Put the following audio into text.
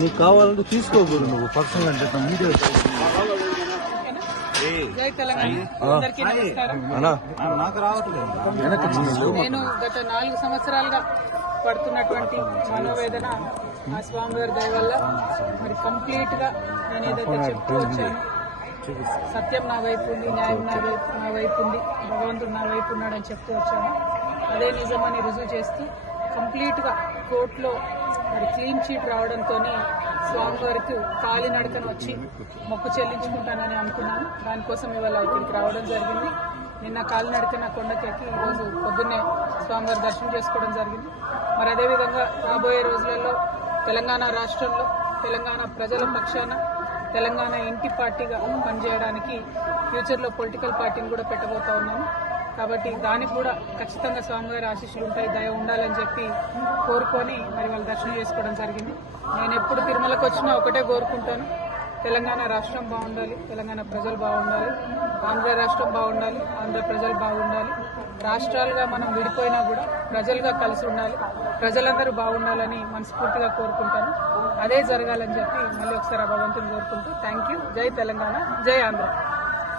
నీకు కావాలంటే తీసుకోకూడదు నువ్వు పర్సనల్ అంటే మీడియా. నాకు రావట్లేదు. నేను గత 4 సంవత్సరాలుగా పడుతున్నటువంటి మనోవేదన ఆ స్వామివారి దయ వల్ల మరి కంప్లీట్ గా నేను ఏదైతే చెప్తూ వచ్చాను, సత్యం నా వైపు ఉంది, న్యాయం నా వైపు ఉంది, భగవంతుడు నా వైపు ఉన్నాడని చెప్తూ వచ్చాను. అదే నిజమని రుజువు చేస్తూ కంప్లీట్ గా కోర్టులో మరి క్లీన్ చీట్ రావడంతో స్వామివారికి కాలినడకన వచ్చి మొక్కు చెల్లించుకుంటానని అనుకున్నాను. దానికోసం ఇవాళ ఇక్కడికి రావడం జరిగింది. నిన్న కాలినడకన కొండకెక్కి ఈరోజు పొద్దున్నే స్వామివారి దర్శనం చేసుకోవడం జరిగింది. మరి అదేవిధంగా రాబోయే రోజులలో తెలంగాణ రాష్ట్రంలో తెలంగాణ ప్రజల పక్షాన తెలంగాణ ఇంటి పార్టీగా పనిచేయడానికి ఫ్యూచర్లో పొలిటికల్ పార్టీని కూడా పెట్టబోతా ఉన్నాను. కాబట్టి దానికి కూడా ఖచ్చితంగా స్వామివారి ఆశీస్సులు ఉంటాయి, దయ ఉండాలని చెప్పి కోరుకొని మరి వాళ్ళు దర్శనం చేసుకోవడం జరిగింది. నేను ఎప్పుడు తిరుమలకు వచ్చినా ఒకటే కోరుకుంటాను, తెలంగాణ రాష్ట్రం బాగుండాలి, తెలంగాణ ప్రజలు బాగుండాలి, ఆంధ్ర రాష్ట్రం బాగుండాలి, ఆంధ్ర ప్రజలు బాగుండాలి. రాష్ట్రాలుగా మనం విడిపోయినా కూడా ప్రజలుగా కలిసి ఉండాలి, ప్రజలందరూ బాగుండాలని మనస్ఫూర్తిగా కోరుకుంటాను. అదే జరగాలని చెప్పి మళ్ళీ ఒకసారి భగవంతుని కోరుకుంటూ థ్యాంక్ యూ. జై తెలంగాణ, జై ఆంధ్ర.